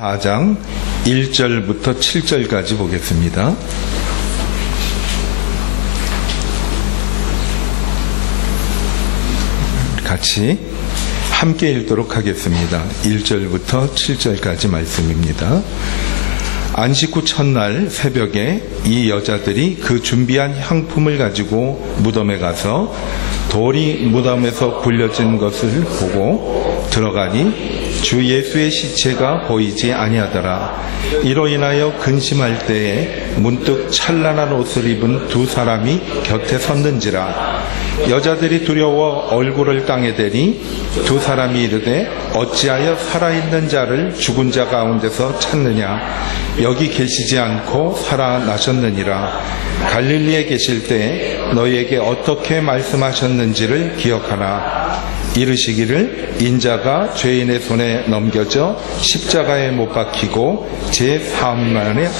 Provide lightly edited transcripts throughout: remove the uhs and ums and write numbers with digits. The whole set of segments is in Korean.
4장 1절부터 7절까지 보겠습니다. 같이 함께 읽도록 하겠습니다. 1절부터 7절까지 말씀입니다. 안식 후 첫날 새벽에 이 여자들이 그 준비한 향품을 가지고 무덤에 가서 돌이 무덤에서 굴려진 것을 보고 들어가니 주 예수의 시체가 보이지 아니하더라. 이로 인하여 근심할 때에 문득 찬란한 옷을 입은 두 사람이 곁에 섰는지라. 여자들이 두려워 얼굴을 땅에 대니 두 사람이 이르되 어찌하여 살아있는 자를 죽은 자 가운데서 찾느냐. 여기 계시지 않고 살아나셨느니라. 갈릴리에 계실 때 너희에게 어떻게 말씀하셨는지를 기억하라. 이르시기를 인자가 죄인의 손에 넘겨져 십자가에 못 박히고 제3만에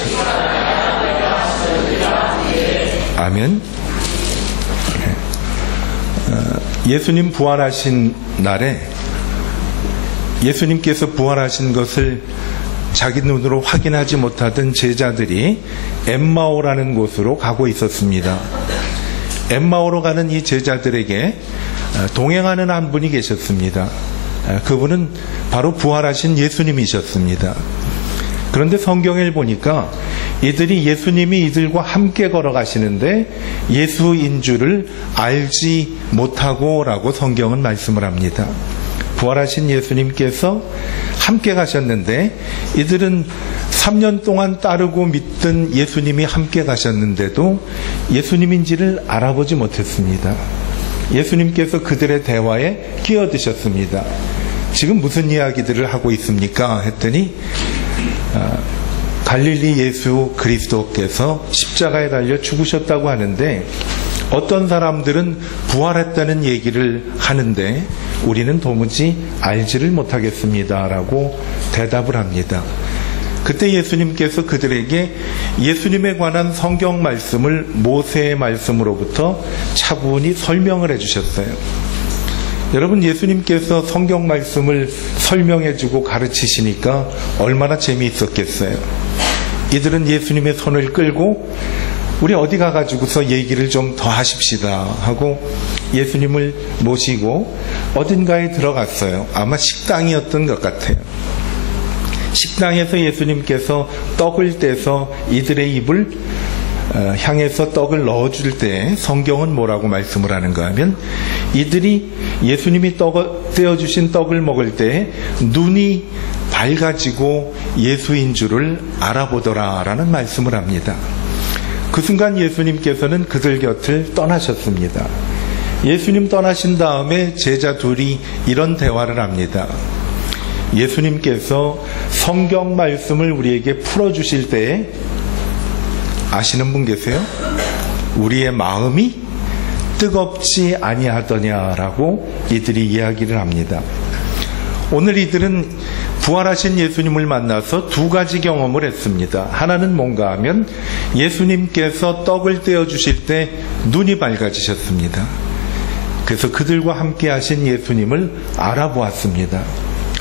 아멘. 예수님 부활하신 날에 예수님께서 부활하신 것을 자기 눈으로 확인하지 못하던 제자들이 엠마오라는 곳으로 가고 있었습니다. 엠마오로 가는 이 제자들에게 동행하는 한 분이 계셨습니다. 그분은 바로 부활하신 예수님이셨습니다. 그런데 성경을 보니까 이들이 예수님이 이들과 함께 걸어가시는데 예수인 줄을 알지 못하고 라고 성경은 말씀을 합니다. 부활하신 예수님께서 함께 가셨는데 이들은 3년 동안 따르고 믿던 예수님이 함께 가셨는데도 예수님인지를 알아보지 못했습니다. 예수님께서 그들의 대화에 끼어드셨습니다. 지금 무슨 이야기들을 하고 있습니까? 했더니 갈릴리 예수 그리스도께서 십자가에 달려 죽으셨다고 하는데 어떤 사람들은 부활했다는 얘기를 하는데 우리는 도무지 알지를 못하겠습니다 라고 대답을 합니다. 그때 예수님께서 그들에게 예수님에 관한 성경 말씀을 모세의 말씀으로부터 차분히 설명을 해주셨어요. 여러분, 예수님께서 성경 말씀을 설명해주고 가르치시니까 얼마나 재미있었겠어요. 이들은 예수님의 손을 끌고 우리 어디 가가지고서 얘기를 좀 더 하십시다 하고 예수님을 모시고 어딘가에 들어갔어요. 아마 식당이었던 것 같아요. 식당에서 예수님께서 떡을 떼서 이들의 입을 향해서 떡을 넣어줄 때 성경은 뭐라고 말씀을 하는가 하면 이들이 예수님이 떼어주신 떡을 먹을 때 눈이 밝아지고 예수인 줄을 알아보더라 라는 말씀을 합니다. 그 순간 예수님께서는 그들 곁을 떠나셨습니다. 예수님 떠나신 다음에 제자 둘이 이런 대화를 합니다. 예수님께서 성경 말씀을 우리에게 풀어주실 때에 아시는 분 계세요? 우리의 마음이 뜨겁지 아니하더냐라고 이들이 이야기를 합니다. 오늘 이들은 부활하신 예수님을 만나서 두 가지 경험을 했습니다. 하나는 뭔가 하면 예수님께서 떡을 떼어주실 때 눈이 밝아지셨습니다. 그래서 그들과 함께 하신 예수님을 알아보았습니다.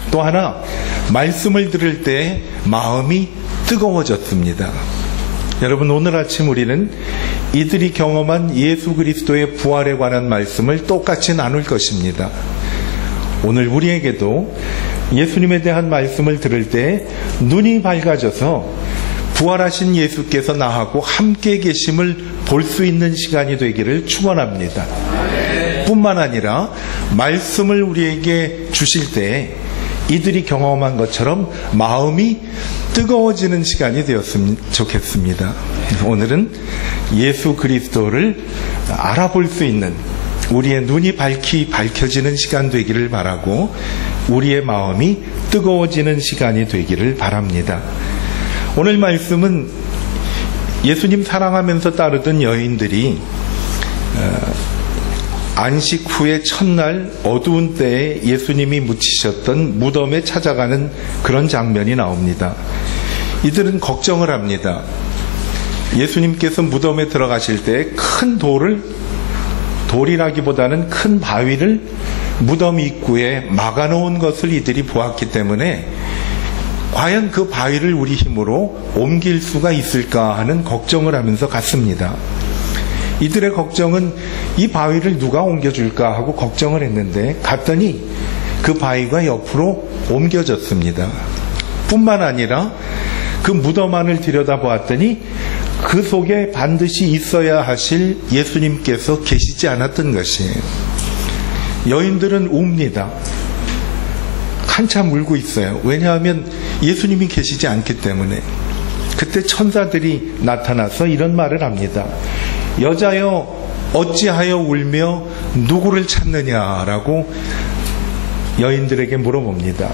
또 하나, 말씀을 들을 때 마음이 뜨거워졌습니다. 여러분, 오늘 아침 우리는 이들이 경험한 예수 그리스도의 부활에 관한 말씀을 똑같이 나눌 것입니다. 오늘 우리에게도 예수님에 대한 말씀을 들을 때 눈이 밝아져서 부활하신 예수께서 나하고 함께 계심을 볼 수 있는 시간이 되기를 축원합니다. 뿐만 아니라 말씀을 우리에게 주실 때 이들이 경험한 것처럼 마음이 뜨거워지는 시간이 되었으면 좋겠습니다. 오늘은 예수 그리스도를 알아볼 수 있는 우리의 눈이 밝혀지는 시간 되기를 바라고 우리의 마음이 뜨거워지는 시간이 되기를 바랍니다. 오늘 말씀은 예수님 사랑하면서 따르던 여인들이 안식 후에 첫날 어두운 때에 예수님이 묻히셨던 무덤에 찾아가는 그런 장면이 나옵니다. 이들은 걱정을 합니다. 예수님께서 무덤에 들어가실 때 큰 돌이라기보다는 큰 바위를 무덤 입구에 막아놓은 것을 이들이 보았기 때문에 과연 그 바위를 우리 힘으로 옮길 수가 있을까 하는 걱정을 하면서 갔습니다. 이들의 걱정은 이 바위를 누가 옮겨줄까 하고 걱정을 했는데 갔더니 그 바위가 옆으로 옮겨졌습니다. 뿐만 아니라 그 무덤 안을 들여다보았더니 그 속에 반드시 있어야 하실 예수님께서 계시지 않았던 것이에요. 여인들은 웁니다. 한참 울고 있어요. 왜냐하면 예수님이 계시지 않기 때문에. 그때 천사들이 나타나서 이런 말을 합니다. 여자여 어찌하여 울며 누구를 찾느냐라고 여인들에게 물어봅니다.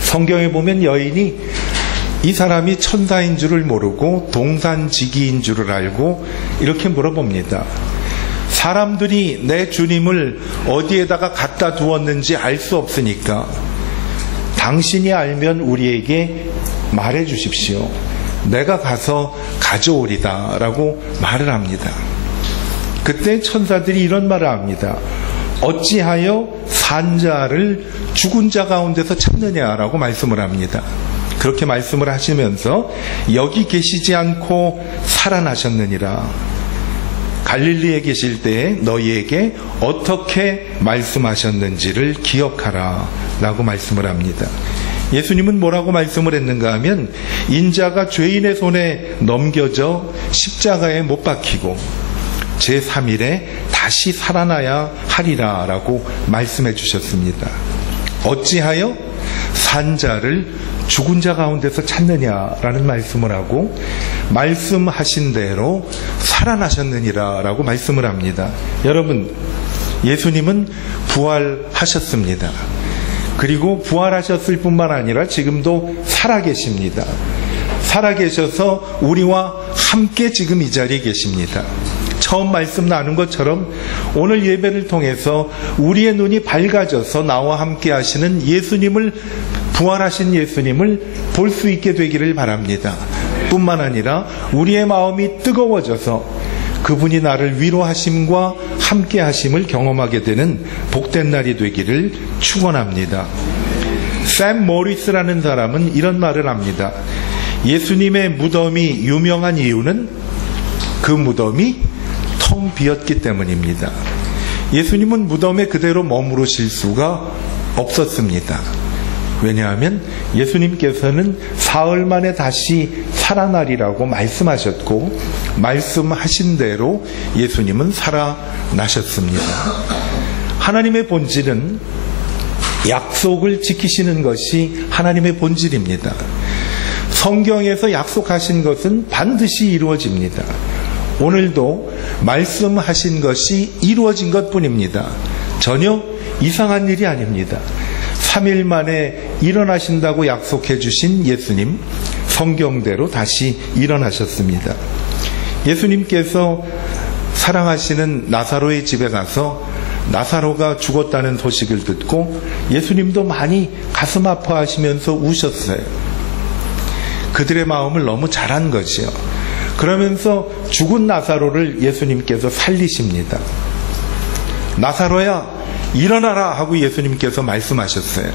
성경에 보면 여인이 이 사람이 천사인 줄을 모르고 동산지기인 줄을 알고 이렇게 물어봅니다. 사람들이 내 주님을 어디에다가 갖다 두었는지 알 수 없으니까 당신이 알면 우리에게 말해 주십시오. 내가 가서 가져오리다 라고 말을 합니다. 그때 천사들이 이런 말을 합니다. 어찌하여 산자를 죽은 자 가운데서 찾느냐라고 말씀을 합니다. 그렇게 말씀을 하시면서 여기 계시지 않고 살아나셨느니라. 갈릴리에 계실 때에 너희에게 어떻게 말씀하셨는지를 기억하라 라고 말씀을 합니다. 예수님은 뭐라고 말씀을 했는가 하면 인자가 죄인의 손에 넘겨져 십자가에 못 박히고 제3일에 다시 살아나야 하리라 라고 말씀해 주셨습니다. 어찌하여 산자를 죽은 자 가운데서 찾느냐라는 말씀을 하고 말씀하신 대로 살아나셨느니라 라고 말씀을 합니다. 여러분, 예수님은 부활하셨습니다. 그리고 부활하셨을 뿐만 아니라 지금도 살아계십니다. 살아계셔서 우리와 함께 지금 이 자리에 계십니다. 처음 말씀 나눈 것처럼 오늘 예배를 통해서 우리의 눈이 밝아져서 나와 함께 하시는 예수님을, 부활하신 예수님을 볼 수 있게 되기를 바랍니다. 뿐만 아니라 우리의 마음이 뜨거워져서 그분이 나를 위로하심과 함께 하심을 경험하게 되는 복된 날이 되기를 축원합니다. 샘 모리스라는 사람은 이런 말을 합니다. 예수님의 무덤이 유명한 이유는 그 무덤이 텅 비었기 때문입니다. 예수님은 무덤에 그대로 머무르실 수가 없었습니다. 왜냐하면 예수님께서는 사흘 만에 다시 살아나리라고 말씀하셨고 말씀하신 대로 예수님은 살아나셨습니다. 하나님의 본질은 약속을 지키시는 것이 하나님의 본질입니다. 성경에서 약속하신 것은 반드시 이루어집니다. 오늘도 말씀하신 것이 이루어진 것뿐입니다. 전혀 이상한 일이 아닙니다. 3일 만에 일어나신다고 약속해 주신 예수님, 성경대로 다시 일어나셨습니다. 예수님께서 사랑하시는 나사로의 집에 가서 나사로가 죽었다는 소식을 듣고 예수님도 많이 가슴 아파하시면서 우셨어요. 그들의 마음을 너무 잘한 거지요. 그러면서 죽은 나사로를 예수님께서 살리십니다. 나사로야 일어나라 하고 예수님께서 말씀하셨어요.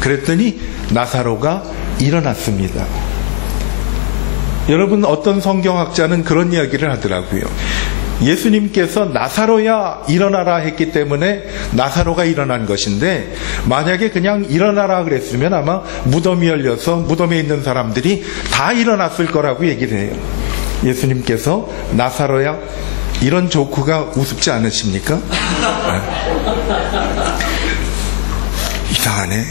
그랬더니 나사로가 일어났습니다. 여러분, 어떤 성경학자는 그런 이야기를 하더라고요. 예수님께서 나사로야 일어나라 했기 때문에 나사로가 일어난 것인데 만약에 그냥 일어나라 그랬으면 아마 무덤이 열려서 무덤에 있는 사람들이 다 일어났을 거라고 얘기를 해요. 예수님께서 나사로야, 이런 조크가 우습지 않으십니까? 이상하네.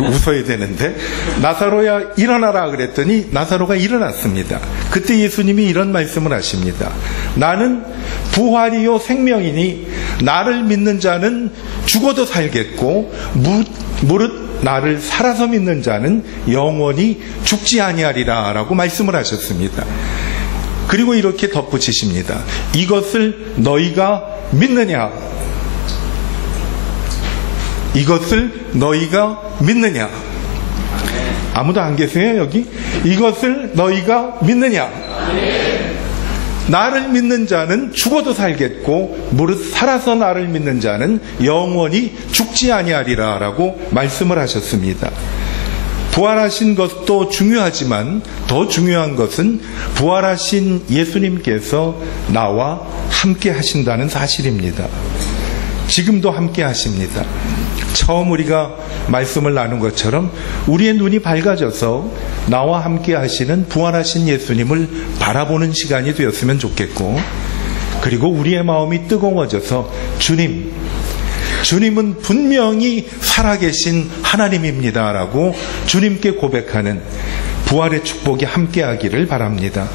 웃어야 되는데. 나사로야 일어나라 그랬더니 나사로가 일어났습니다. 그때 예수님이 이런 말씀을 하십니다. 나는 부활이요 생명이니 나를 믿는 자는 죽어도 살겠고 무릇 나를 살아서 믿는 자는 영원히 죽지 아니하리라 라고 말씀을 하셨습니다. 그리고 이렇게 덧붙이십니다. 이것을 너희가 믿느냐? 이것을 너희가 믿느냐? 아무도 안 계세요 여기? 이것을 너희가 믿느냐? 나를 믿는 자는 죽어도 살겠고 무릇 살아서 나를 믿는 자는 영원히 죽지 아니하리라 라고 말씀을 하셨습니다. 부활하신 것도 중요하지만 더 중요한 것은 부활하신 예수님께서 나와 함께 하신다는 사실입니다. 지금도 함께 하십니다. 처음 우리가 말씀을 나눈 것처럼 우리의 눈이 밝아져서 나와 함께 하시는 부활하신 예수님을 바라보는 시간이 되었으면 좋겠고, 그리고 우리의 마음이 뜨거워져서 주님은 분명히 살아계신 하나님입니다 라고 주님께 고백하는 부활의 축복이 함께하기를 바랍니다.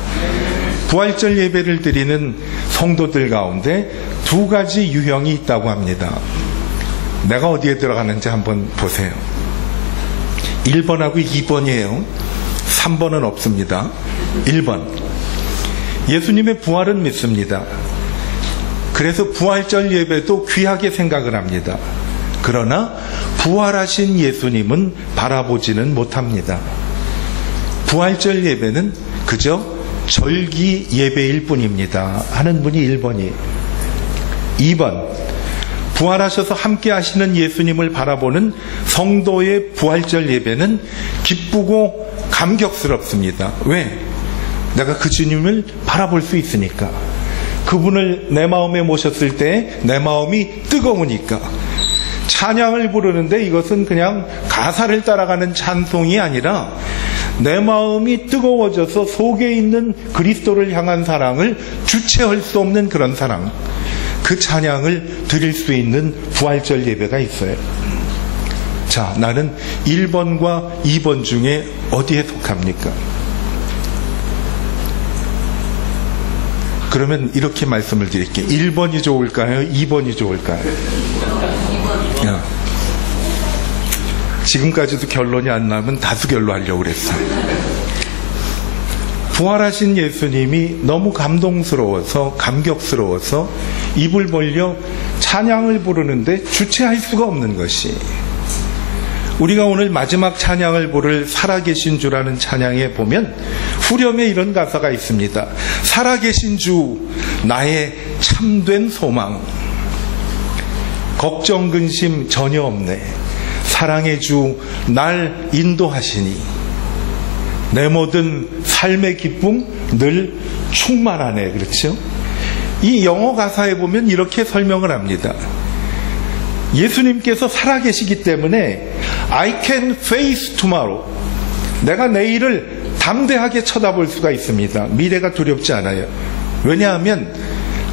부활절 예배를 드리는 성도들 가운데 두 가지 유형이 있다고 합니다. 내가 어디에 들어가는지 한번 보세요. 1번하고 2번이에요. 3번은 없습니다. 1번, 예수님의 부활은 믿습니다. 그래서 부활절 예배도 귀하게 생각을 합니다. 그러나 부활하신 예수님은 바라보지는 못합니다. 부활절 예배는 그저 절기 예배일 뿐입니다 하는 분이 1번이에요. 2번, 부활하셔서 함께 하시는 예수님을 바라보는 성도의 부활절 예배는 기쁘고 감격스럽습니다. 왜? 내가 그 주님을 바라볼 수 있으니까. 그분을 내 마음에 모셨을 때 내 마음이 뜨거우니까. 찬양을 부르는데 이것은 그냥 가사를 따라가는 찬송이 아니라 내 마음이 뜨거워져서 속에 있는 그리스도를 향한 사랑을 주체할 수 없는 그런 사랑, 그 찬양을 드릴 수 있는 부활절 예배가 있어요. 자, 나는 1번과 2번 중에 어디에 속합니까? 그러면 이렇게 말씀을 드릴게요. 1번이 좋을까요? 2번이 좋을까요? 지금까지도 결론이 안 나면 다수결로 하려고 그랬어요. 부활하신 예수님이 너무 감동스러워서, 감격스러워서 입을 벌려 찬양을 부르는데 주체할 수가 없는 것이, 우리가 오늘 마지막 찬양을 부를 살아계신 주라는 찬양에 보면 후렴에 이런 가사가 있습니다. 살아계신 주, 나의 참된 소망, 걱정 근심 전혀 없네. 사랑의 주, 날 인도하시니 내 모든 삶의 기쁨 늘 충만하네. 그렇죠? 이 영어 가사에 보면 이렇게 설명을 합니다. 예수님께서 살아계시기 때문에 I can face tomorrow, 내가 내일을 담대하게 쳐다볼 수가 있습니다. 미래가 두렵지 않아요. 왜냐하면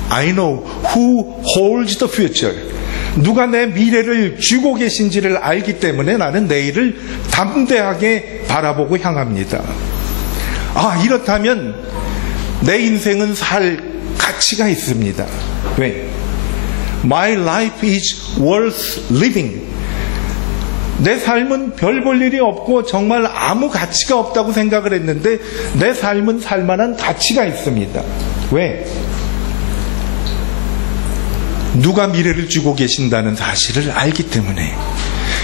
I know who holds the future, 누가 내 미래를 쥐고 계신지를 알기 때문에 나는 내일을 담대하게 바라보고 향합니다. 아, 이렇다면 내 인생은 살 가치가 있습니다. 왜? My life is worth living. 내 삶은 별 볼 일이 없고 정말 아무 가치가 없다고 생각을 했는데 내 삶은 살만한 가치가 있습니다. 왜? 누가 미래를 쥐고 계신다는 사실을 알기 때문에.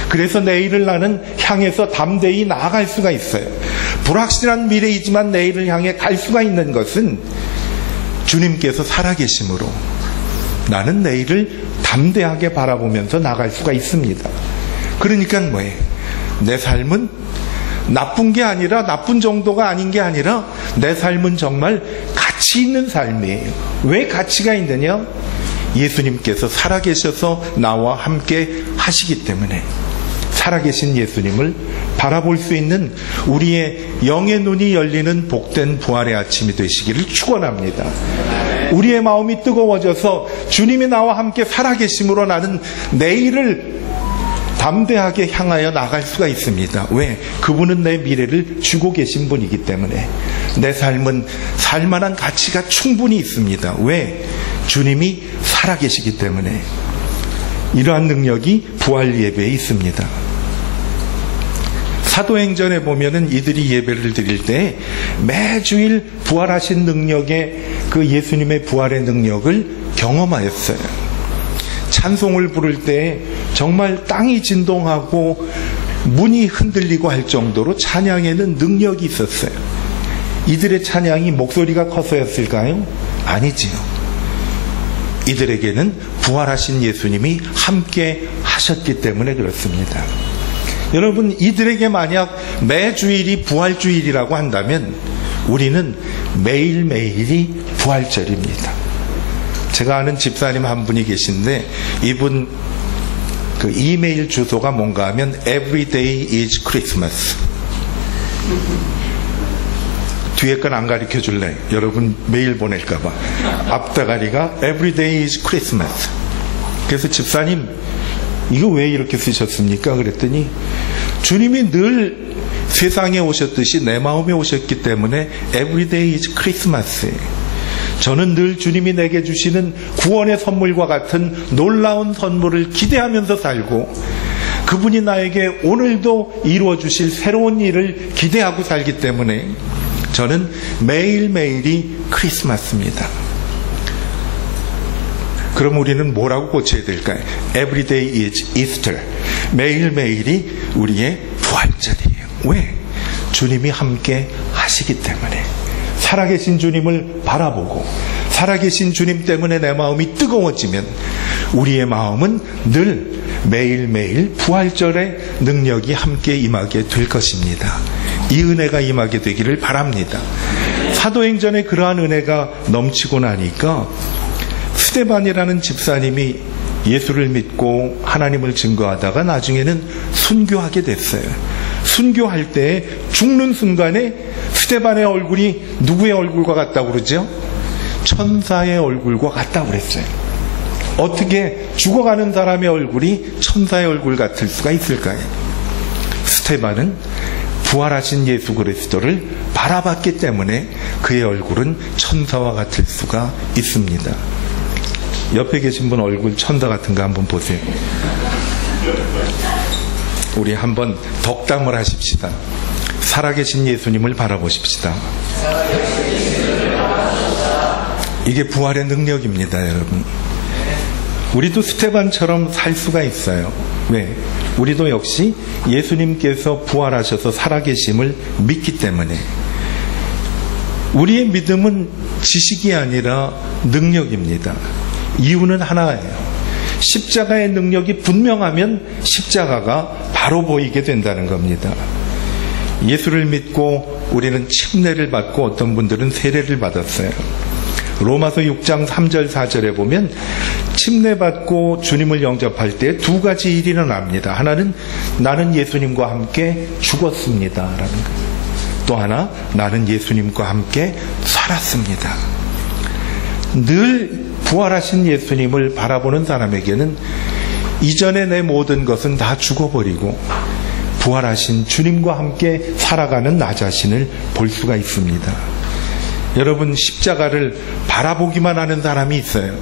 그래서 내일을 나는 향해서 담대히 나아갈 수가 있어요. 불확실한 미래이지만 내일을 향해 갈 수가 있는 것은 주님께서 살아계심으로 나는 내일을 담대하게 바라보면서 나갈 수가 있습니다. 그러니까 뭐예요? 내 삶은 나쁜 게 아니라, 나쁜 정도가 아닌 게 아니라 내 삶은 정말 가치 있는 삶이에요. 왜 가치가 있느냐? 예수님께서 살아계셔서 나와 함께 하시기 때문에. 살아계신 예수님을 바라볼 수 있는 우리의 영의 눈이 열리는 복된 부활의 아침이 되시기를 축원합니다. 우리의 마음이 뜨거워져서 주님이 나와 함께 살아계심으로 나는 내일을 담대하게 향하여 나갈 수가 있습니다. 왜? 그분은 내 미래를 주고 계신 분이기 때문에. 내 삶은 살만한 가치가 충분히 있습니다. 왜? 주님이 살아계시기 때문에. 이러한 능력이 부활 예배에 있습니다. 사도행전에 보면은 이들이 예배를 드릴 때 매주일 부활하신 능력의 그 예수님의 부활의 능력을 경험하였어요. 찬송을 부를 때 정말 땅이 진동하고 문이 흔들리고 할 정도로 찬양에는 능력이 있었어요. 이들의 찬양이 목소리가 커서였을까요? 아니지요. 이들에게는 부활하신 예수님이 함께 하셨기 때문에 그렇습니다. 여러분, 이들에게 만약 매주일이 부활주일이라고 한다면 우리는 매일매일이 부활절입니다. 제가 아는 집사님 한 분이 계신데 이분 그 이메일 주소가 뭔가 하면 Everyday is Christmas. 뒤에 건 안 가르쳐 줄래? 여러분 메일 보낼까봐. 앞다가리가 Everyday is Christmas. 그래서 집사님 이거 왜 이렇게 쓰셨습니까? 그랬더니 주님이 늘 세상에 오셨듯이 내 마음에 오셨기 때문에 Everyday is Christmas. 저는 늘 주님이 내게 주시는 구원의 선물과 같은 놀라운 선물을 기대하면서 살고 그분이 나에게 오늘도 이루어 주실 새로운 일을 기대하고 살기 때문에 저는 매일매일이 크리스마스입니다. 그럼 우리는 뭐라고 고쳐야 될까요? Everyday is Easter. 매일매일이 우리의 부활절이에요. 왜? 주님이 함께 하시기 때문에. 살아계신 주님을 바라보고 살아계신 주님 때문에 내 마음이 뜨거워지면 우리의 마음은 늘 매일매일 부활절의 능력이 함께 임하게 될 것입니다. 이 은혜가 임하게 되기를 바랍니다. 사도행전에 그러한 은혜가 넘치고 나니까 스데반이라는 집사님이 예수를 믿고 하나님을 증거하다가 나중에는 순교하게 됐어요. 순교할 때 죽는 순간에 스데반의 얼굴이 누구의 얼굴과 같다고 그러죠? 천사의 얼굴과 같다고 그랬어요. 어떻게 죽어가는 사람의 얼굴이 천사의 얼굴 같을 수가 있을까요? 스데반은 부활하신 예수 그리스도를 바라봤기 때문에 그의 얼굴은 천사와 같을 수가 있습니다. 옆에 계신 분 얼굴 천사 같은가 한번 보세요. 우리 한번 덕담을 하십시다. 살아계신 예수님을 바라보십시다. 이게 부활의 능력입니다, 여러분. 우리도 스데반처럼 살 수가 있어요. 왜? 우리도 역시 예수님께서 부활하셔서 살아계심을 믿기 때문에. 우리의 믿음은 지식이 아니라 능력입니다. 이유는 하나예요. 십자가의 능력이 분명하면 십자가가 바로 보이게 된다는 겁니다. 예수를 믿고 우리는 침례를 받고 어떤 분들은 세례를 받았어요. 로마서 6장 3절 4절에 보면 침례받고 주님을 영접할 때 두 가지 일이 일어납니다. 하나는 나는 예수님과 함께 죽었습니다 라는 거예요. 또 하나 나는 예수님과 함께 살았습니다. 늘 부활하신 예수님을 바라보는 사람에게는 이전에 내 모든 것은 다 죽어버리고 부활하신 주님과 함께 살아가는 나 자신을 볼 수가 있습니다. 여러분, 십자가를 바라보기만 하는 사람이 있어요.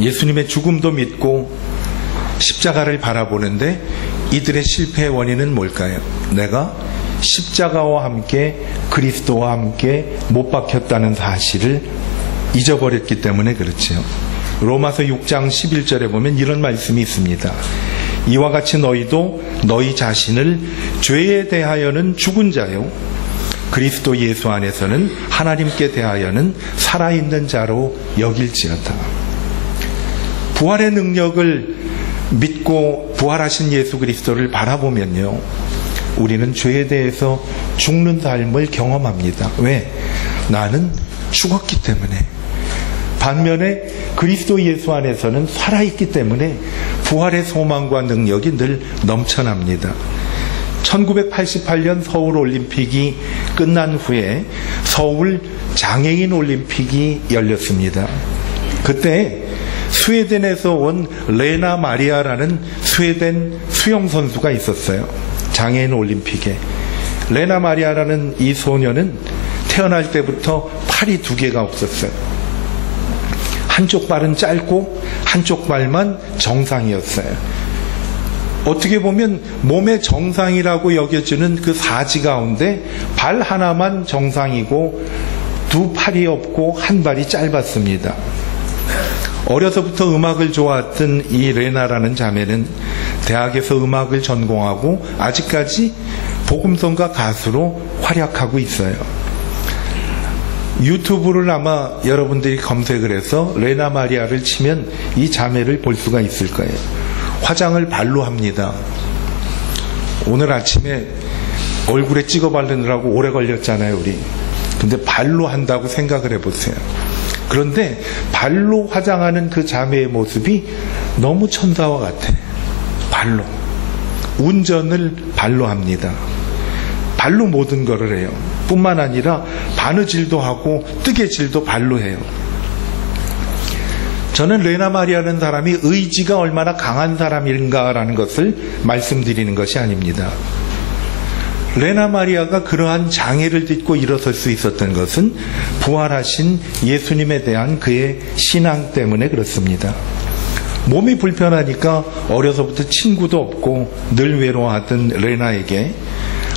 예수님의 죽음도 믿고 십자가를 바라보는데 이들의 실패의 원인은 뭘까요? 내가 십자가와 함께 그리스도와 함께 못 박혔다는 사실을 잊어버렸기 때문에 그렇지요. 로마서 6장 11절에 보면 이런 말씀이 있습니다. 이와 같이 너희도 너희 자신을 죄에 대하여는 죽은 자요 그리스도 예수 안에서는 하나님께 대하여는 살아있는 자로 여길지어다. 부활의 능력을 믿고 부활하신 예수 그리스도를 바라보면요, 우리는 죄에 대해서 죽는 삶을 경험합니다. 왜? 나는 죽었기 때문에. 반면에 그리스도 예수 안에서는 살아있기 때문에 부활의 소망과 능력이 늘 넘쳐납니다. 1988년 서울 올림픽이 끝난 후에 서울 장애인 올림픽이 열렸습니다. 그때 스웨덴에서 온 레나 마리아라는 스웨덴 수영 선수가 있었어요. 장애인 올림픽에. 레나 마리아라는 이 소녀는 태어날 때부터 팔이 두 개가 없었어요. 한쪽 발은 짧고 한쪽 발만 정상이었어요. 어떻게 보면 몸의 정상이라고 여겨지는 그 사지 가운데 발 하나만 정상이고 두 팔이 없고 한 발이 짧았습니다. 어려서부터 음악을 좋아했던 이 레나라는 자매는 대학에서 음악을 전공하고 아직까지 복음성가 가수로 활약하고 있어요. 유튜브를 아마 여러분들이 검색을 해서 레나 마리아를 치면 이 자매를 볼 수가 있을 거예요. 화장을 발로 합니다. 오늘 아침에 얼굴에 찍어 바르느라고 오래 걸렸잖아요, 우리. 근데 발로 한다고 생각을 해보세요. 그런데 발로 화장하는 그 자매의 모습이 너무 천사와 같아. 발로. 운전을 발로 합니다. 발로 모든 거를 해요. 뿐만 아니라 바느질도 하고 뜨개질도 발로 해요. 저는 레나 마리아라는 사람이 의지가 얼마나 강한 사람인가라는 것을 말씀드리는 것이 아닙니다. 레나 마리아가 그러한 장애를 딛고 일어설 수 있었던 것은 부활하신 예수님에 대한 그의 신앙 때문에 그렇습니다. 몸이 불편하니까 어려서부터 친구도 없고 늘 외로워하던 레나에게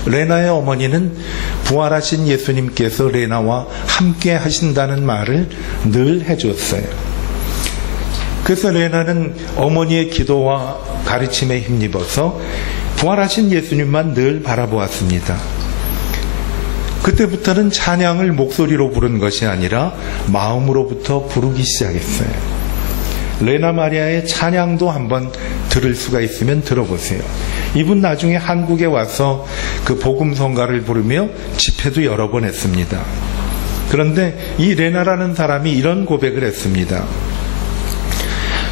레나의 어머니는 부활하신 예수님께서 레나와 함께 하신다는 말을 늘 해줬어요. 그래서 레나는 어머니의 기도와 가르침에 힘입어서 부활하신 예수님만 늘 바라보았습니다. 그때부터는 찬양을 목소리로 부른 것이 아니라 마음으로부터 부르기 시작했어요. 레나 마리아의 찬양도 한번 들을 수가 있으면 들어보세요. 이분 나중에 한국에 와서 그 복음성가를 부르며 집회도 여러 번 했습니다. 그런데 이 레나라는 사람이 이런 고백을 했습니다.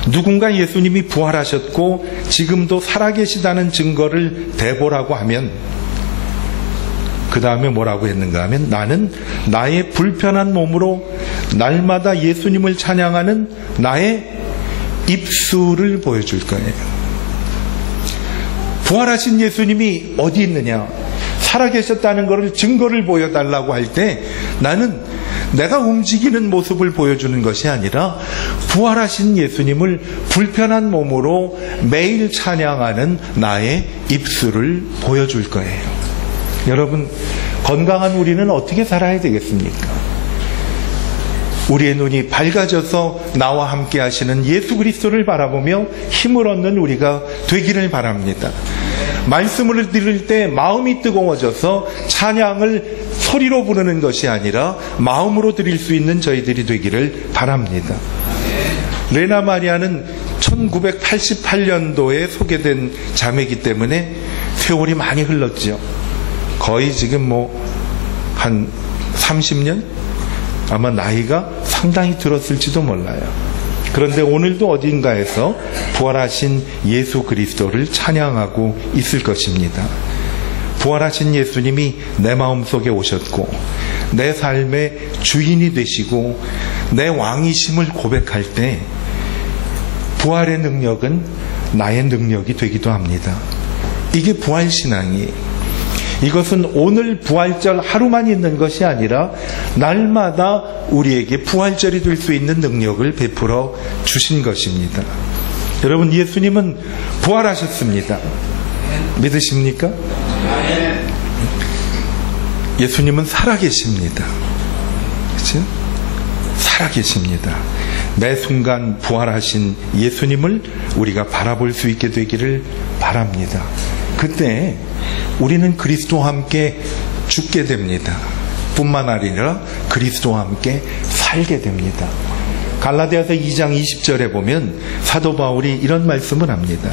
누군가 예수님이 부활하셨고 지금도 살아계시다는 증거를 대보라고 하면 그 다음에 뭐라고 했는가 하면 나는 나의 불편한 몸으로 날마다 예수님을 찬양하는 나의 입술을 보여줄 거예요. 부활하신 예수님이 어디 있느냐, 살아계셨다는 것을 증거를 보여달라고 할 때 나는 내가 움직이는 모습을 보여주는 것이 아니라 부활하신 예수님을 불편한 몸으로 매일 찬양하는 나의 입술을 보여줄 거예요. 여러분, 건강한 우리는 어떻게 살아야 되겠습니까? 우리의 눈이 밝아져서 나와 함께 하시는 예수 그리스도를 바라보며 힘을 얻는 우리가 되기를 바랍니다. 말씀을 들을 때 마음이 뜨거워져서 찬양을 소리로 부르는 것이 아니라 마음으로 드릴 수 있는 저희들이 되기를 바랍니다. 레나 마리아는 1988년도에 소개된 자매이기 때문에 세월이 많이 흘렀죠. 거의 지금 한 30년? 아마 나이가 상당히 들었을지도 몰라요. 그런데 오늘도 어딘가에서 부활하신 예수 그리스도를 찬양하고 있을 것입니다. 부활하신 예수님이 내 마음속에 오셨고 내 삶의 주인이 되시고 내 왕이심을 고백할 때 부활의 능력은 나의 능력이 되기도 합니다. 이게 부활신앙이에요. 이것은 오늘 부활절 하루만 있는 것이 아니라 날마다 우리에게 부활절이 될 수 있는 능력을 베풀어 주신 것입니다. 여러분, 예수님은 부활하셨습니다. 믿으십니까? 예수님은 살아계십니다. 그렇죠? 살아계십니다. 매 순간 부활하신 예수님을 우리가 바라볼 수 있게 되기를 바랍니다. 그때 우리는 그리스도와 함께 죽게 됩니다. 뿐만 아니라 그리스도와 함께 살게 됩니다. 갈라디아서 2장 20절에 보면 사도 바울이 이런 말씀을 합니다.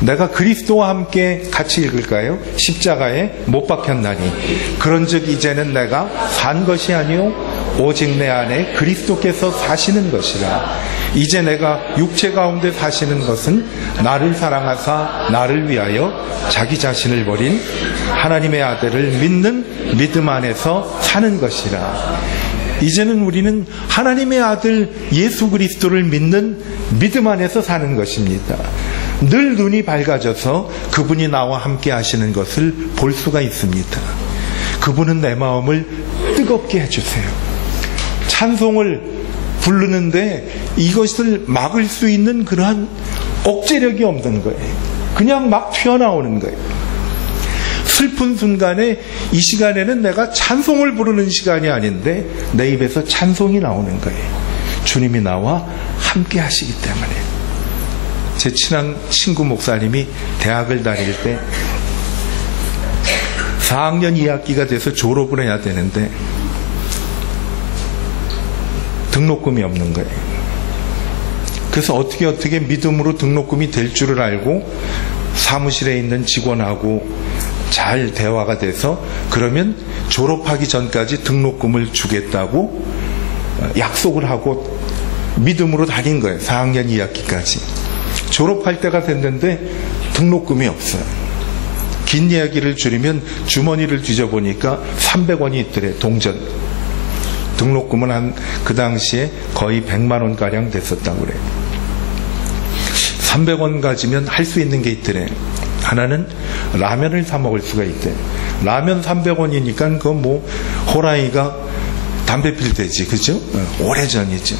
내가 그리스도와 함께 같이 읽을까요? 십자가에 못 박혔나니 그런즉 이제는 내가 산 것이 아니요 오직 내 안에 그리스도께서 사시는 것이라. 이제 내가 육체 가운데 사시는 것은 나를 사랑하사 나를 위하여 자기 자신을 버린 하나님의 아들을 믿는 믿음 안에서 사는 것이라. 이제는 우리는 하나님의 아들 예수 그리스도를 믿는 믿음 안에서 사는 것입니다. 늘 눈이 밝아져서 그분이 나와 함께 하시는 것을 볼 수가 있습니다. 그분은 내 마음을 뜨겁게 해주세요. 찬송을 부르는데 이것을 막을 수 있는 그러한 억제력이 없는 거예요. 그냥 막 튀어나오는 거예요. 슬픈 순간에 이 시간에는 내가 찬송을 부르는 시간이 아닌데 내 입에서 찬송이 나오는 거예요. 주님이 나와 함께 하시기 때문에. 제 친한 친구 목사님이 대학을 다닐 때 4학년 2학기가 돼서 졸업을 해야 되는데 등록금이 없는 거예요. 그래서 어떻게 믿음으로 등록금이 될 줄을 알고 사무실에 있는 직원하고 잘 대화가 돼서 그러면 졸업하기 전까지 등록금을 주겠다고 약속을 하고 믿음으로 다닌 거예요. 4학년 2학기까지. 졸업할 때가 됐는데 등록금이 없어요. 긴 이야기를 줄이면 주머니를 뒤져보니까 300원이 있더래. 동전. 등록금은 그 당시에 거의 100만 원가량 됐었다고 그래요. 300원 가지면 할 수 있는 게 있더래. 하나는 라면을 사 먹을 수가 있대. 라면 300원이니까 그거 뭐 호랑이가 담배 필 때지, 그죠? 오래전이죠.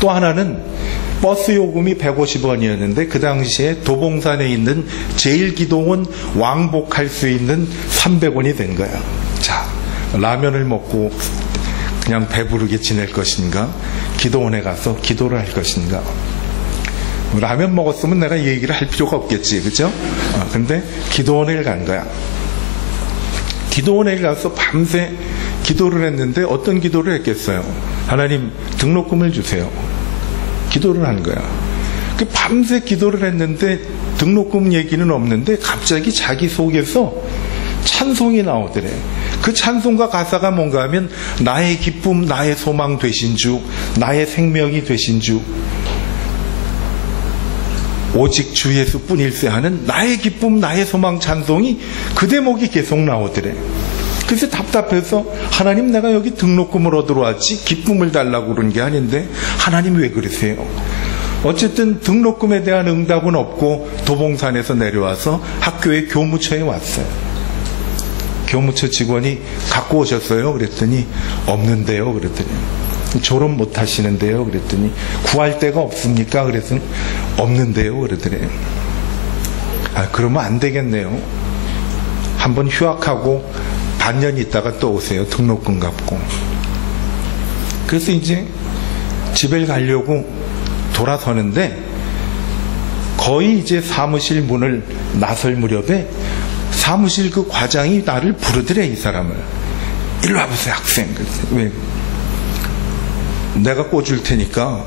또 하나는 버스 요금이 150원이었는데 그 당시에 도봉산에 있는 제일기동원 왕복할 수 있는 300원이 된 거야. 자, 라면을 먹고 그냥 배부르게 지낼 것인가? 기도원에 가서 기도를 할 것인가? 라면 먹었으면 내가 얘기를 할 필요가 없겠지, 그죠? 근데 기도원에 간 거야. 기도원에 가서 밤새 기도를 했는데 어떤 기도를 했겠어요? 하나님 등록금을 주세요. 기도를 한 거야. 그 밤새 기도를 했는데 등록금 얘기는 없는데 갑자기 자기 속에서 찬송이 나오더래. 그 찬송가 가사가 뭔가 하면 나의 기쁨, 나의 소망 되신 주, 나의 생명이 되신 주, 오직 주 예수뿐일세 하는 나의 기쁨, 나의 소망 찬송이 그 대목이 계속 나오더래. 그래서 답답해서 하나님 내가 여기 등록금을 얻으러 왔지 기쁨을 달라고 그런 게 아닌데 하나님 왜 그러세요? 어쨌든 등록금에 대한 응답은 없고 도봉산에서 내려와서 학교의 교무처에 왔어요. 교무처 직원이 갖고 오셨어요? 그랬더니 없는데요. 그랬더니 졸업 못 하시는데요. 그랬더니 구할 데가 없습니까? 그랬더니 없는데요. 그러더래요. 그러면 안 되겠네요. 한번 휴학하고 반년 있다가 또 오세요. 등록금 갚고. 그래서 이제 집에 가려고 돌아서는데 거의 이제 사무실 문을 나설 무렵에 사무실 그 과장이 나를 부르더래. 이 사람을. 일로 와보세요 학생. 왜? 내가 꿔줄 테니까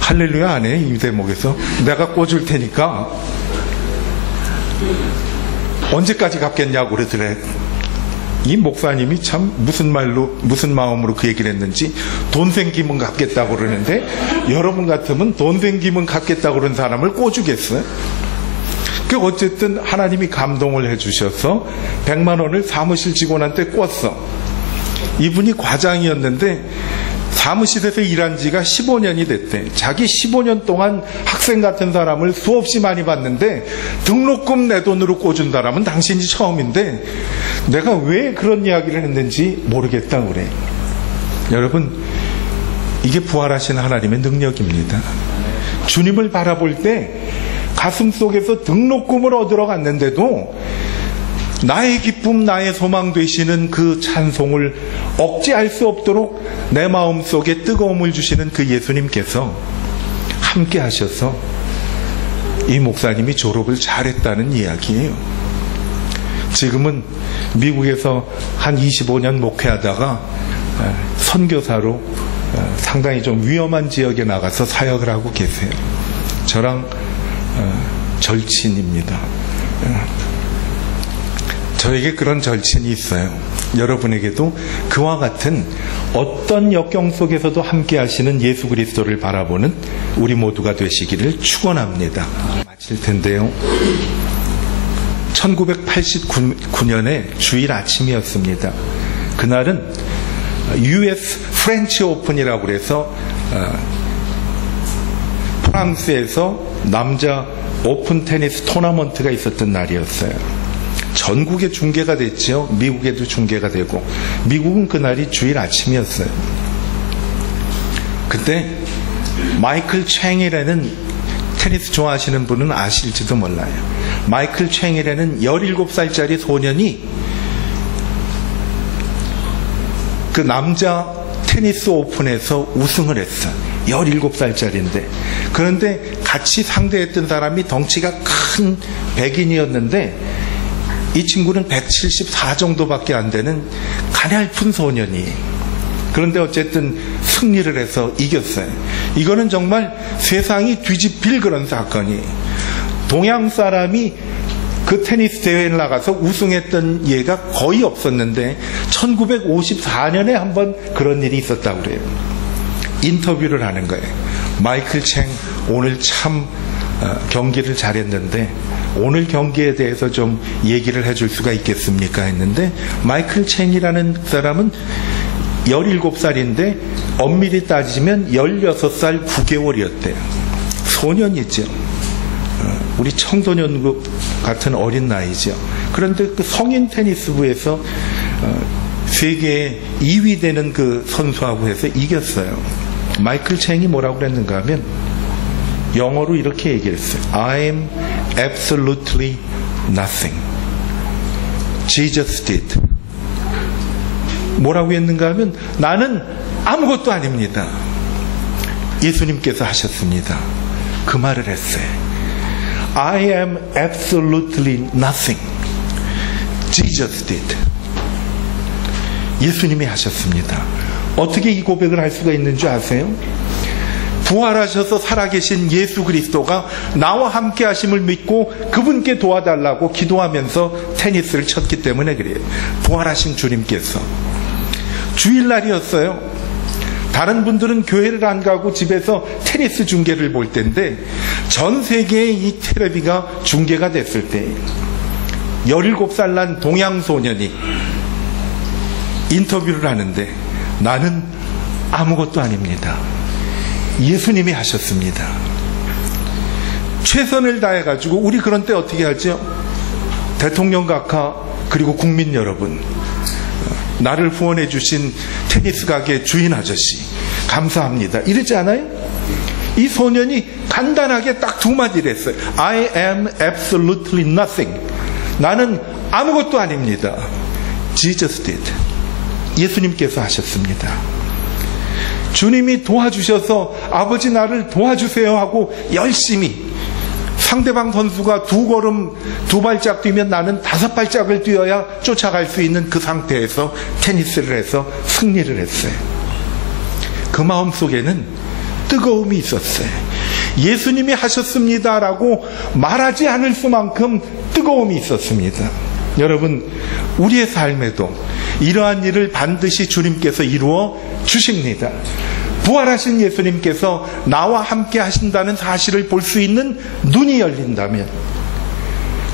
할렐루야 안 해? 이 대목에서 내가 꿔줄 테니까 언제까지 갚겠냐고 그러더래. 이 목사님이 참 무슨 마음으로 그 얘기를 했는지 돈 생기면 갚겠다고 그러는데 여러분 같으면 돈 생기면 갚겠다고 그런 사람을 꿔주겠어요? 그 어쨌든 하나님이 감동을 해주셔서 100만 원을 사무실 직원한테 꿨어. 이분이 과장이었는데 사무실에서 일한 지가 15년이 됐대. 자기 15년 동안 학생 같은 사람을 수없이 많이 봤는데 등록금 내 돈으로 꿔준 사람은 당신이 처음인데 내가 왜 그런 이야기를 했는지 모르겠다고 그래. 여러분, 이게 부활하신 하나님의 능력입니다. 주님을 바라볼 때 가슴 속에서 등록금을 얻으러 갔는데도 나의 기쁨, 나의 소망 되시는 그 찬송을 억제할 수 없도록 내 마음 속에 뜨거움을 주시는 그 예수님께서 함께 하셔서 이 목사님이 졸업을 잘했다는 이야기예요. 지금은 미국에서 한 25년 목회하다가 선교사로 상당히 좀 위험한 지역에 나가서 사역을 하고 계세요. 저랑 절친입니다. 저에게 그런 절친이 있어요. 여러분에게도 그와 같은 어떤 역경 속에서도 함께 하시는 예수 그리스도를 바라보는 우리 모두가 되시기를 축원합니다. 마칠 텐데요. 1989년에 주일 아침이었습니다. 그날은 US 프렌치 오픈이라고 그래서 프랑스에서 남자 오픈 테니스 토너먼트가 있었던 날이었어요. 전국에 중계가 됐죠. 미국에도 중계가 되고. 미국은 그날이 주일 아침이었어요. 그때 마이클 챙이라는 테니스 좋아하시는 분은 아실지도 몰라요. 마이클 챙이라는 17살짜리 소년이 그 남자 테니스 오픈에서 우승을 했어요. 17살짜리인데. 그런데 같이 상대했던 사람이 덩치가 큰 백인이었는데 이 친구는 174 정도밖에 안 되는 가냘픈 소년이. 그런데 어쨌든 승리를 해서 이겼어요. 이거는 정말 세상이 뒤집힐 그런 사건이에요. 동양 사람이 그 테니스 대회에 나가서 우승했던 예가 거의 없었는데 1954년에 한번 그런 일이 있었다고 그래요. 인터뷰를 하는 거예요. 마이클 챙 오늘 참 경기를 잘했는데 오늘 경기에 대해서 좀 얘기를 해줄 수가 있겠습니까? 했는데 마이클 챙이라는 사람은 17살인데 엄밀히 따지면 16살 9개월이었대요. 소년이죠. 우리 청소년 같은 어린 나이죠. 그런데 그 성인 테니스부에서 세계 2위 되는 그 선수하고 해서 이겼어요. 마이클 챙이 뭐라고 그랬는가 하면 영어로 이렇게 얘기했어요. I am absolutely nothing. Jesus did. 뭐라고 했는가 하면 나는 아무것도 아닙니다. 예수님께서 하셨습니다. 그 말을 했어요. I am absolutely nothing. Jesus did. 예수님이 하셨습니다. 어떻게 이 고백을 할 수가 있는 줄 아세요? 부활하셔서 살아계신 예수 그리스도가 나와 함께 하심을 믿고 그분께 도와달라고 기도하면서 테니스를 쳤기 때문에 그래요. 부활하신 주님께서. 주일날이었어요. 다른 분들은 교회를 안 가고 집에서 테니스 중계를 볼 텐데 전 세계에 이 텔레비가 중계가 됐을 때 17살 난 동양 소년이 인터뷰를 하는데 나는 아무것도 아닙니다. 예수님이 하셨습니다. 최선을 다해가지고 우리 그런 때 어떻게 하죠? 대통령 각하 그리고 국민 여러분, 나를 후원해 주신 테니스 가게 주인 아저씨 감사합니다. 이러지 않아요? 이 소년이 간단하게 딱 두 마디를 했어요. I am absolutely nothing. 나는 아무것도 아닙니다. Jesus did. 예수님께서 하셨습니다. 주님이 도와주셔서 아버지 나를 도와주세요 하고 열심히 상대방 선수가 2걸음 2발짝 뛰면 나는 5발짝을 뛰어야 쫓아갈 수 있는 그 상태에서 테니스를 해서 승리를 했어요. 그 마음 속에는 뜨거움이 있었어요. 예수님이 하셨습니다라고 말하지 않을 수만큼 뜨거움이 있었습니다. 여러분, 우리의 삶에도 이러한 일을 반드시 주님께서 이루어 주십니다. 부활하신 예수님께서 나와 함께 하신다는 사실을 볼 수 있는 눈이 열린다면,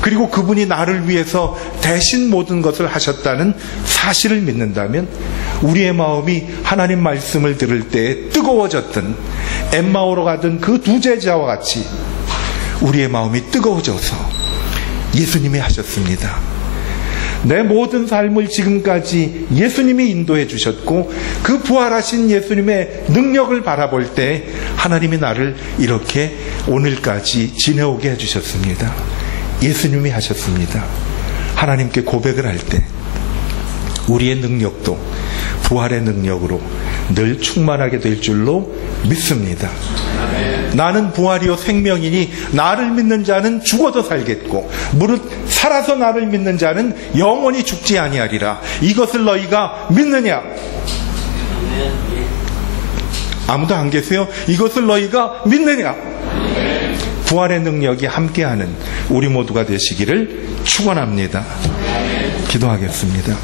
그리고 그분이 나를 위해서 대신 모든 것을 하셨다는 사실을 믿는다면 우리의 마음이 하나님 말씀을 들을 때 뜨거워졌던 엠마오로 가던 그 두 제자와 같이 우리의 마음이 뜨거워져서 예수님이 하셨습니다. 내 모든 삶을 지금까지 예수님이 인도해 주셨고 그 부활하신 예수님의 능력을 바라볼 때 하나님이 나를 이렇게 오늘까지 지내오게 해주셨습니다. 예수님이 하셨습니다. 하나님께 고백을 할 때 우리의 능력도 부활의 능력으로 늘 충만하게 될 줄로 믿습니다. 나는 부활이요 생명이니 나를 믿는 자는 죽어도 살겠고 무릇 살아서 나를 믿는 자는 영원히 죽지 아니하리라. 이것을 너희가 믿느냐? 아무도 안 계세요? 이것을 너희가 믿느냐? 부활의 능력이 함께하는 우리 모두가 되시기를 축원합니다. 기도하겠습니다.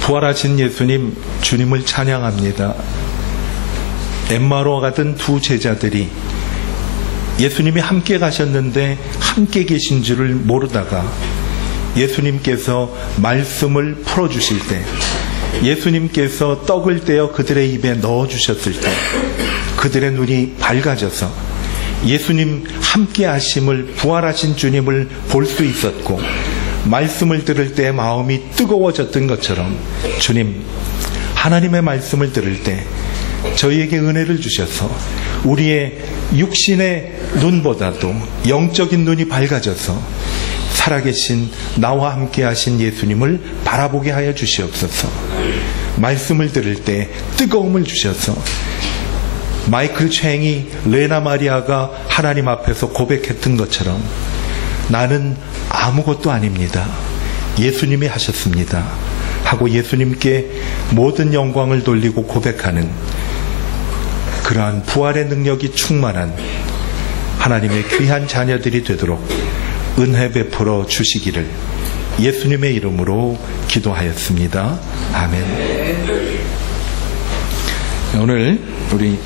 부활하신 예수님, 주님을 찬양합니다. 엠마오로 가던 두 제자들이 예수님이 함께 가셨는데 함께 계신 줄을 모르다가 예수님께서 말씀을 풀어주실 때, 예수님께서 떡을 떼어 그들의 입에 넣어주셨을 때 그들의 눈이 밝아져서 예수님 함께 하심을, 부활하신 주님을 볼 수 있었고 말씀을 들을 때 마음이 뜨거워졌던 것처럼 주님, 하나님의 말씀을 들을 때 저희에게 은혜를 주셔서 우리의 육신의 눈보다도 영적인 눈이 밝아져서 살아계신 나와 함께 하신 예수님을 바라보게 하여 주시옵소서. 말씀을 들을 때 뜨거움을 주셔서 마이클 챙이 레나 마리아가 하나님 앞에서 고백했던 것처럼 나는 아무것도 아닙니다. 예수님이 하셨습니다 하고 예수님께 모든 영광을 돌리고 고백하는 그러한 부활의 능력이 충만한 하나님의 귀한 자녀들이 되도록 은혜 베풀어 주시기를 예수님의 이름으로 기도하였습니다. 아멘. 오늘 우리